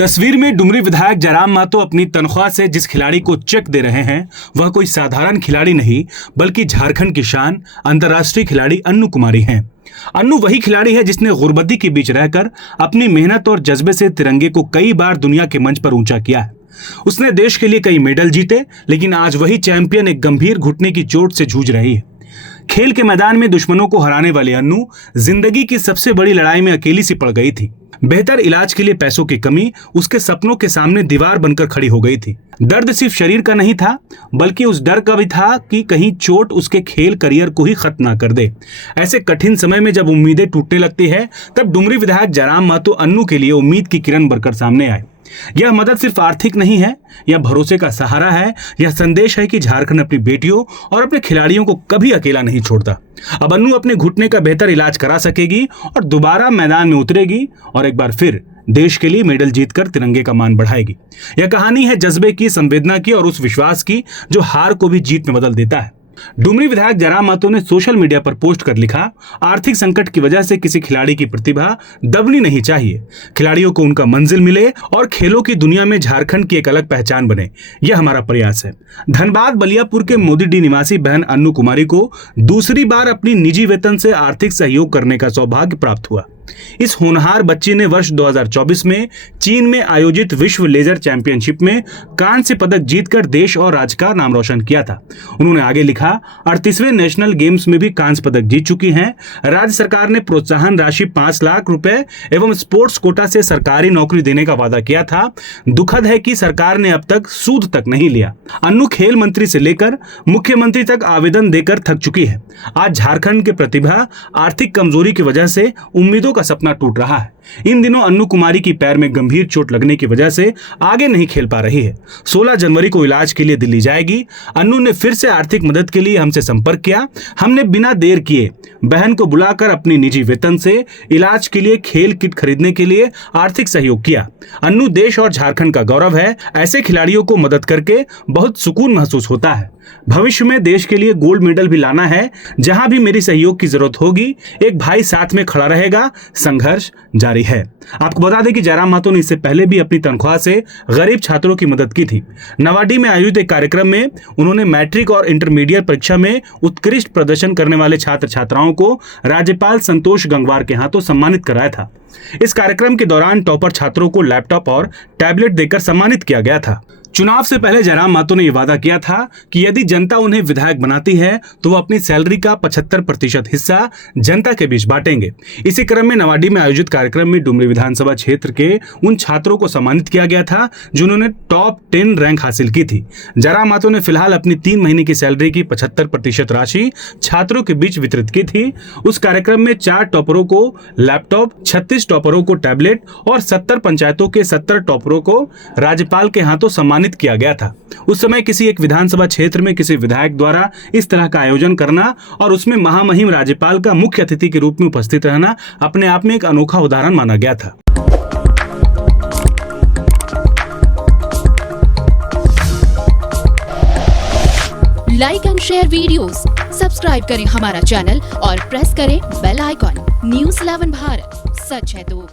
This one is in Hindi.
तस्वीर में डुमरी विधायक जयराम महतो अपनी तनख्वाह से जिस खिलाड़ी को चेक दे रहे हैं वह कोई साधारण खिलाड़ी नहीं बल्कि झारखंड की शान अंतर्राष्ट्रीय खिलाड़ी अन्नू कुमारी हैं। अन्नू वही खिलाड़ी है जिसने गुर्बती के बीच रहकर अपनी मेहनत और जज्बे से तिरंगे को कई बार दुनिया के मंच पर ऊंचा किया है। उसने देश के लिए कई मेडल जीते, लेकिन आज वही चैंपियन एक गंभीर घुटने की चोट से जूझ रही है। खेल के मैदान में दुश्मनों को हराने वाली अन्नू जिंदगी की सबसे बड़ी लड़ाई में अकेली सी पड़ गई थी। बेहतर इलाज के लिए पैसों की कमी उसके सपनों के सामने दीवार बनकर खड़ी हो गई थी। दर्द सिर्फ शरीर का नहीं था, बल्कि उस डर का भी था कि कहीं चोट उसके खेल करियर को ही खत्म ना कर दे। ऐसे कठिन समय में जब उम्मीदें टूटने लगती है, तब डुमरी विधायक जयराम महतो अन्नू के लिए उम्मीद की किरण बनकर सामने आए। यह मदद सिर्फ आर्थिक नहीं है, यह भरोसे का सहारा है। यह संदेश है कि झारखंड अपनी बेटियों और अपने खिलाड़ियों को कभी अकेला नहीं छोड़ता। अब अन्नू अपने घुटने का बेहतर इलाज करा सकेगी और दोबारा मैदान में उतरेगी और एक बार फिर देश के लिए मेडल जीतकर तिरंगे का मान बढ़ाएगी। यह कहानी है जज्बे की, संवेदना की और उस विश्वास की जो हार को भी जीत में बदल देता है। डुमरी विधायक जयराम महतो ने सोशल मीडिया पर पोस्ट कर लिखा, आर्थिक संकट की वजह से किसी खिलाड़ी की प्रतिभा दबनी नहीं चाहिए। खिलाड़ियों को उनका मंजिल मिले और खेलों की दुनिया में झारखंड की एक अलग पहचान बने, यह हमारा प्रयास है। धनबाद बलियापुर के मोदी निवासी बहन अन्नू कुमारी को दूसरी बार अपनी निजी वेतन से आर्थिक सहयोग करने का सौभाग्य प्राप्त हुआ। इस होनहार बच्ची ने वर्ष 2024 में चीन में आयोजित विश्व लेजर चैंपियनशिप में कांस्य पदक जीतकर देश और राज्य का नाम रोशन किया था। उन्होंने आगे लिखा, 38वें नेशनल गेम्स में भी कांस्य पदक जीत चुकी हैं। राज्य सरकार ने प्रोत्साहन राशि 5 लाख रुपए एवं स्पोर्ट्स कोटा से सरकारी नौकरी देने का वादा किया था। दुखद है कि सरकार ने अब तक सूद तक नहीं लिया। अन्नू खेल मंत्री से लेकर मुख्यमंत्री तक आवेदन देकर थक चुकी है। आज झारखंड की प्रतिभा आर्थिक कमजोरी की वजह से उम्मीदों का सपना टूट रहा है। इन दिनों अन्नू कुमारी की पैर में गंभीर चोट लगने की वजह से आगे नहीं खेल पा रही है। 16 जनवरी को इलाज के लिए दिल्ली जाएगी। अन्नू ने फिर से आर्थिक मदद के लिए हमसे संपर्क किया। हमने बिना देर किए बहन को बुलाकर अपनी निजी वेतन से इलाज के लिए खेल किट खरीदने के लिए आर्थिक सहयोग किया। अन्नू देश और झारखंड का गौरव है। ऐसे खिलाड़ियों को मदद करके बहुत सुकून महसूस होता है। भविष्य में देश के लिए गोल्ड मेडल भी लाना है। जहां भी मेरी सहयोग की जरूरत होगी, एक भाई साथ में खड़ा रहेगा। संघर्ष जारी है। आपको बता दें कि जयराम महतो ने इससे पहले भी अपनी तनख्वाह से गरीब छात्रों की मदद की थी। नवाडी में आयोजित एक कार्यक्रम में उन्होंने मैट्रिक और इंटरमीडिएट परीक्षा में उत्कृष्ट प्रदर्शन करने वाले छात्र छात्राओं को राज्यपाल संतोष गंगवार के हाथों सम्मानित कराया था। इस कार्यक्रम के दौरान टॉपर छात्रों को लैपटॉप और टैबलेट देकर सम्मानित किया गया था। चुनाव से पहले जयराम महतो ने यह वादा किया था कि यदि जनता उन्हें विधायक बनाती है तो वो अपनी सैलरी का 75% हिस्सा जनता के बीच बांटेंगे। इसी क्रम में नवाडी में आयोजित कार्यक्रम में डुमरी विधानसभा क्षेत्र के उन छात्रों को सम्मानित किया गया था जिन्होंने टॉप 10 रैंक हासिल की थी। जयराम महतो ने फिलहाल अपनी 3 महीने की सैलरी की 75% राशि छात्रों के बीच वितरित की थी। उस कार्यक्रम में 4 टॉपरों को लैपटॉप, 36 टॉपरों को टैबलेट और 70 पंचायतों के 70 टॉपरों को राज्यपाल के हाथों सम्मानित किया गया था। उस समय किसी एक विधानसभा क्षेत्र में किसी विधायक द्वारा इस तरह का आयोजन करना और उसमें महामहिम राज्यपाल का मुख्य अतिथि के रूप में उपस्थित रहना अपने आप में एक अनोखा उदाहरण माना गया था। Like and share videos, subscribe करें हमारा चैनल और प्रेस करें बेल आइकॉन। न्यूज़ 11 भारत, सच है तो